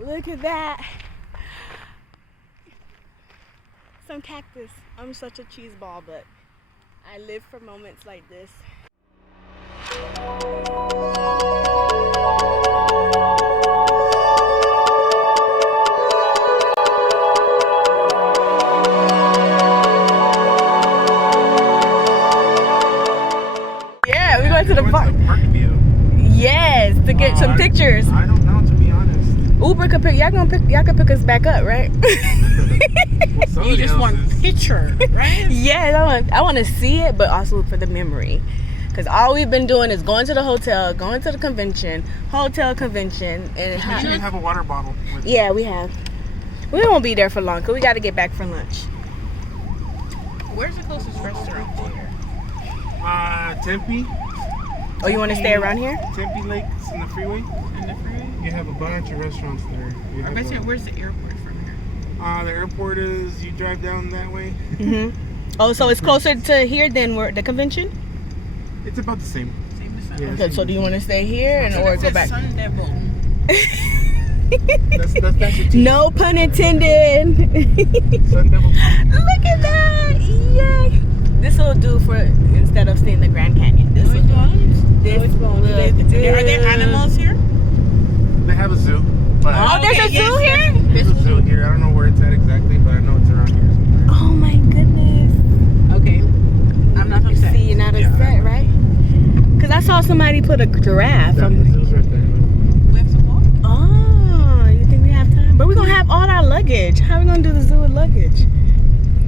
Look at that. Some cactus. I'm such a cheese ball, but I live for moments like this. Yeah, we're going to the park. Yes, to get some pictures. I don't know, to be honest. Uber could pick y'all could pick us back up, right? You just want a picture, right? Yeah, I want to see it, but also for the memory. Because all we've been doing is going to the hotel, going to the convention, and You should have a water bottle. yeah, we have. We won't be there for long because we got to get back for lunch. Where's the closest restaurant here? Tempe. Oh, you want to stay around here? Tempe Lakes in the freeway. In the freeway? You have a bunch of restaurants there. I bet you, where's the airport from here? The airport is, you drive down that way. Mm-hmm. Oh, so it's closer to here than the convention? It's about the same. Same to same. Yeah. Okay, so do you want to stay here or go back? Sun Devil. That's your team. No pun intended. Sun Devil. Look at that! Yay! This will do for instead of staying in the Grand Canyon. This will do. This will do. Are there animals here? They have a zoo. But Oh, there's a zoo here? There's a zoo here. I don't know where it's at exactly, but I know it's around here somewhere. Oh my goodness. Okay. I'm not upset. See, you're not upset, right? Because I saw somebody put a giraffe. Yeah, the zoo's right there. We have to walk? Oh, you think we have time? But we're going to have all our luggage. How are we going to do the zoo with luggage?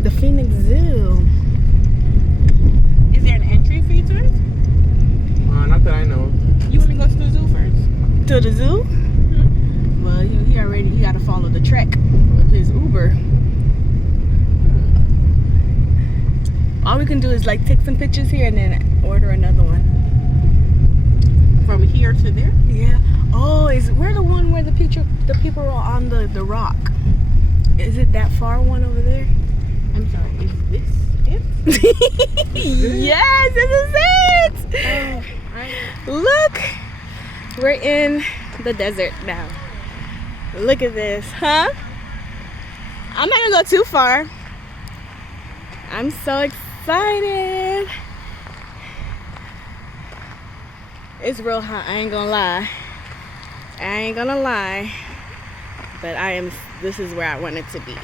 The Phoenix Zoo. Is there an entry fee to it? Not that I know of. You want to go to the zoo first? To the zoo? Mm-hmm. Well, he got to follow the trek with his Uber. All we can do is like take some pictures here and then order another one. From here to there? Yeah. Oh, we're the one where the people are on the rock. Is it that far one over there? I'm sorry, is this it? Yes, this is it. Look, we're in the desert now. Look at this, huh? I'm not gonna go too far. I'm so excited. It's real hot, I ain't gonna lie. But this is where I want it to be.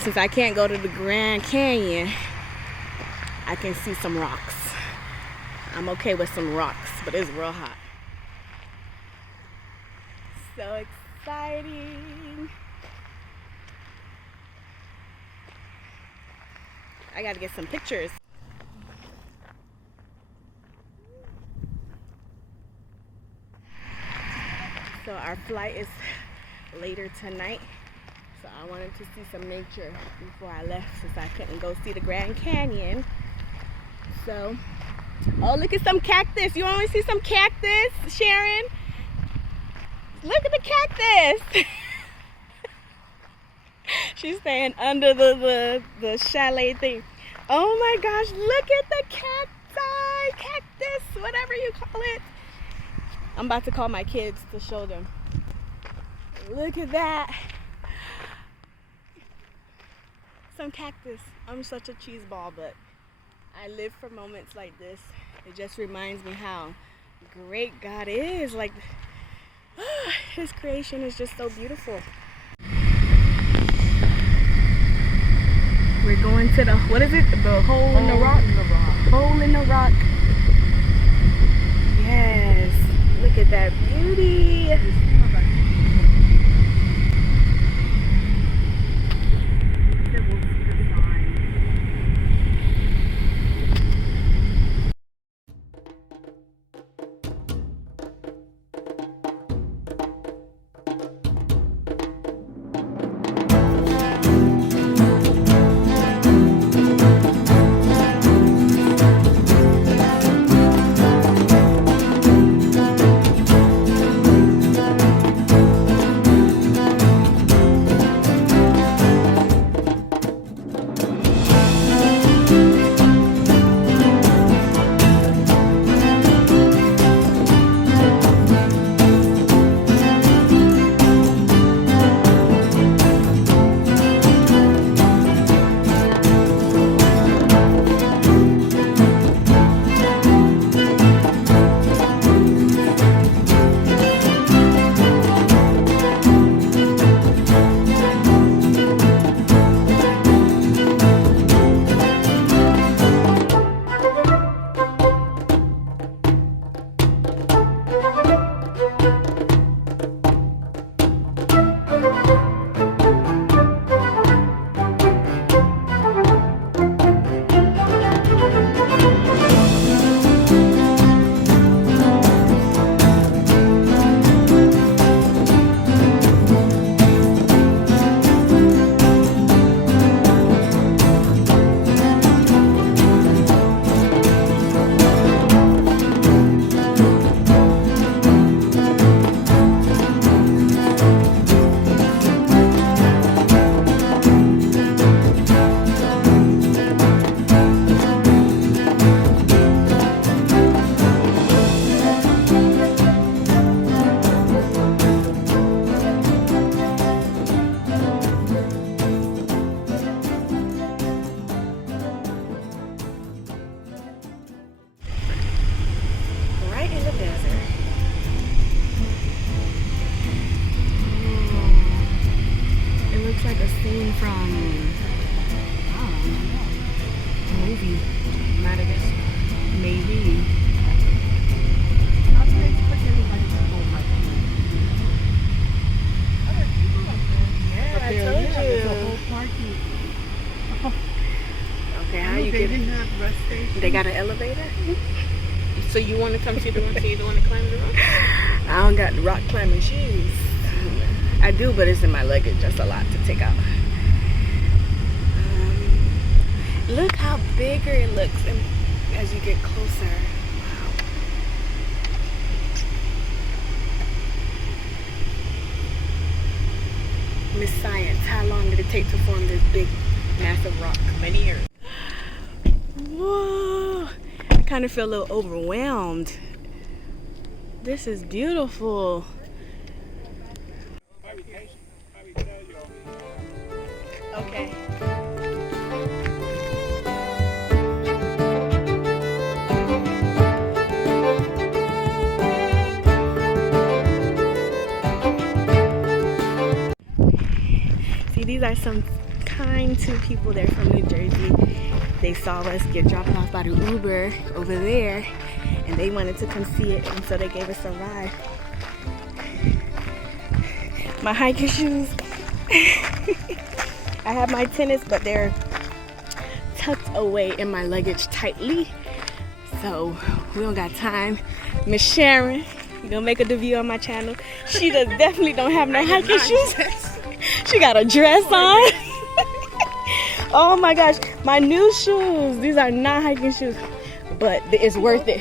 Since I can't go to the Grand Canyon, I can see some rocks. I'm okay with some rocks, but it's real hot. So exciting. I gotta get some pictures. So our flight is later tonight. So I wanted to see some nature before I left since I couldn't go see the Grand Canyon. So, oh, look at some cactus. You want to see some cactus, Sharon? Look at the cactus. She's staying under the chalet thing. Oh my gosh, look at the cactus, whatever you call it. I'm about to call my kids to show them. Look at that. Some cactus. I'm such a cheese ball, but I live for moments like this. It just reminds me how great God is. Like, His creation is just so beautiful. We're going to the, what is it? The hole in the rock? Hole in the rock. Yes. Look at that beauty. scene from, I don't know, a movie. Madagascar. Maybe. How do they expect everybody to go hiking? Other people up there. Yeah, Up I there, told yeah, there's a you. whole parking. Okay, how Look, you they get didn't have rest stations. They got an elevator? So you want to come see the one? So you don't want to climb the rock? I don't got rock climbing shoes. I do, but it's in my luggage. That's a lot to take out. Look how bigger it looks as you get closer. Wow. Miss Science, how long did it take to form this big, massive rock? Many years. Whoa! I kind of feel a little overwhelmed. This is beautiful. Okay. See, these are some kind two people. They're from New Jersey. They saw us get dropped off by the Uber over there, and they wanted to come see it, and so they gave us a ride. My hiking shoes. I have my tennis, but they're tucked away in my luggage tightly, so we don't got time. Miss Sharon, you gonna make a debut on my channel. She definitely don't have no hiking shoes. She got a dress on. Oh my gosh, my new shoes. These are not hiking shoes, but it's worth it.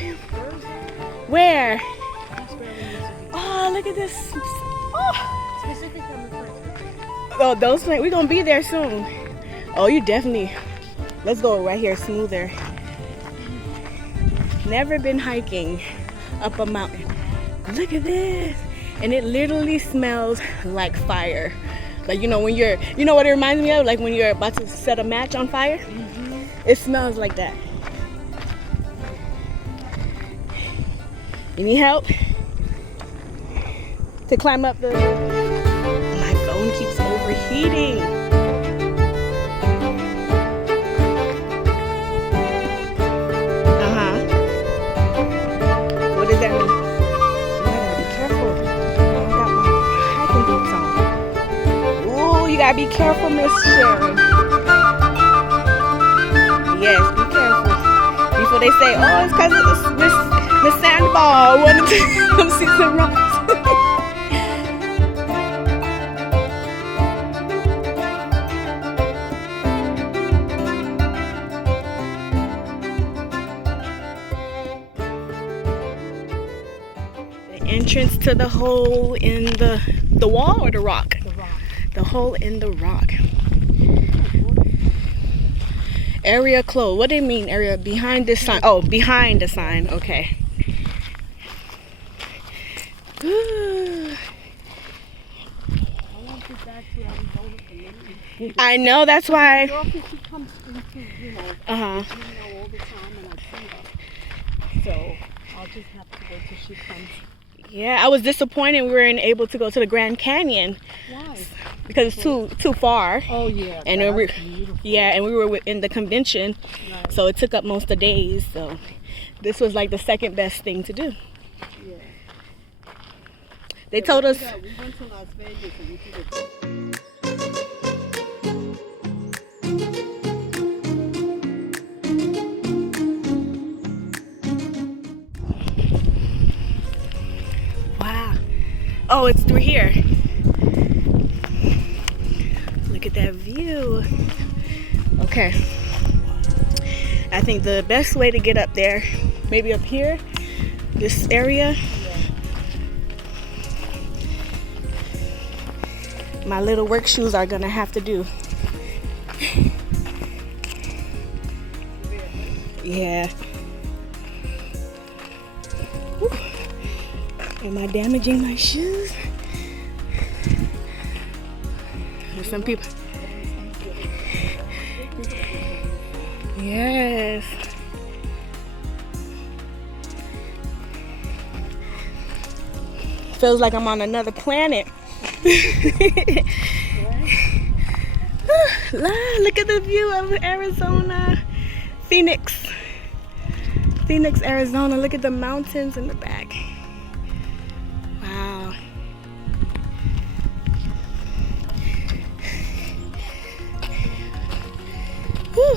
Where? Oh, look at this. Oh, those things. We're gonna be there soon. Oh, you definitely. Let's go right here, smoother. Never been hiking up a mountain. Look at this. And it literally smells like fire. Like, you know, when you're, you know what it reminds me of? Like when you're about to set a match on fire? Mm-hmm. It smells like that. You need help? To climb up the... My phone keeps overheating. What does that mean? I gotta be careful. I don't got my hiking boots on. Ooh, you gotta be careful, Miss Sharon. Yes, be careful. Before they say, oh, it's because of Miss Sandoval wanted to come see some rocks. Entrance to the hole in the wall or the rock? The rock. The hole in the rock. Area closed. What do you mean area? Behind this sign? Oh, behind the sign. Okay. I know, that's why. She comes into, you know, all the time, and I see her. So I'll just have to wait till she comes. Yeah, I was disappointed we weren't able to go to the Grand Canyon. Why? Because it's too far. Oh yeah, and that's beautiful. Yeah, and we were in the convention, Right. so it took up most of the days. So this was like the second best thing to do. Yeah. They told us. We went to Las Vegas and we did it. Wow. Oh, it's through here. Look at that view. Okay. I think the best way to get up there, maybe up here, this area. My little work shoes are gonna have to do. Yeah. Whew. Am I damaging my shoes? There's some people. Yes. Feels like I'm on another planet. Look at the view of Arizona. Phoenix, Arizona. Look at the mountains in the back. Wow. Whew.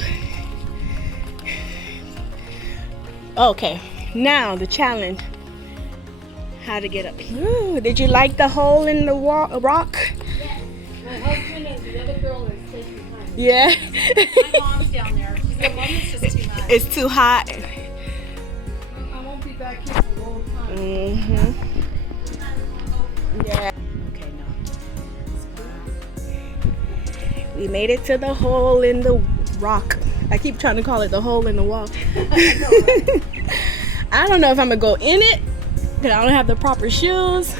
Okay, now the challenge. How to get up here. Ooh, did you like the hole in the rock? My husband and the other girl is taking time. Yeah. My mom's down there. She said, Mom, it's just too much. It's too hot. I won't be back here for a long time. Mm-hmm. Yeah. Okay, no. We made it to the hole in the rock. I keep trying to call it the hole in the wall. I don't know if I'm gonna go in it because I don't have the proper shoes,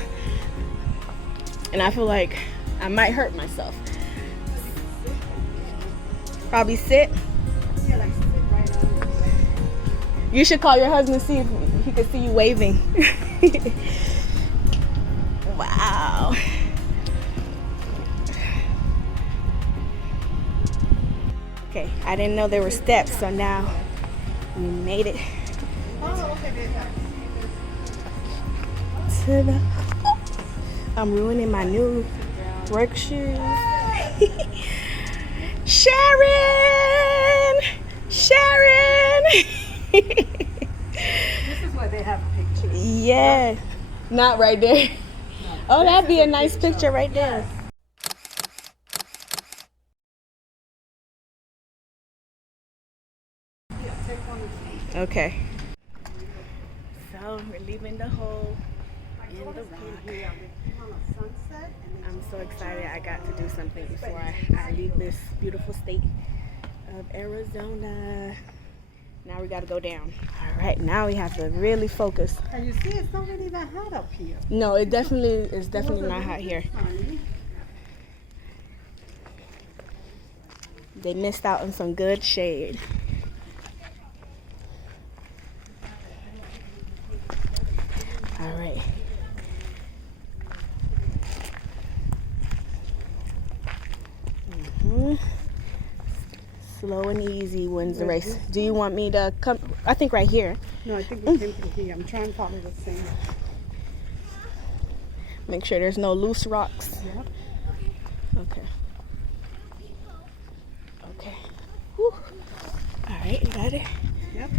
and I feel like I might hurt myself. Probably sit. Yeah, like sit right on it. You should call your husband, see if he can see you waving. Wow. Okay, I didn't know there were steps, so now we made it to the. I'm ruining my new work shoes. Sharon! This is why they have pictures. Yeah, not right there. Oh, that'd be a nice picture right there. Okay. So we're leaving the hole in the rock. I'm so excited I got to do something before I leave this beautiful state of Arizona. Now we got to go down. All right, now we have to really focus. And you see, it's not really that hot up here. No, it's definitely not hot here. They missed out on some good shade. All right. Slow and easy wins the race. Do you want me to come? I think right here. No, I think we came from here. I'm trying to follow the same. Make sure there's no loose rocks. Yep. Okay. Okay. Whew. All right, you got it? Yep.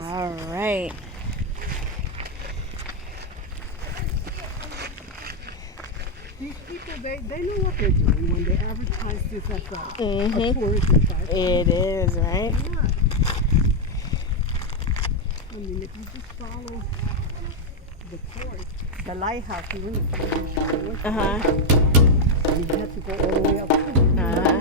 All right. These people, they know what they're doing when they advertise this as a tourism site. It is, right? Yeah. I mean, if you just follow the course, the lighthouse, you wouldn't find it. Uh-huh. You have to go all the way up to it. Uh-huh.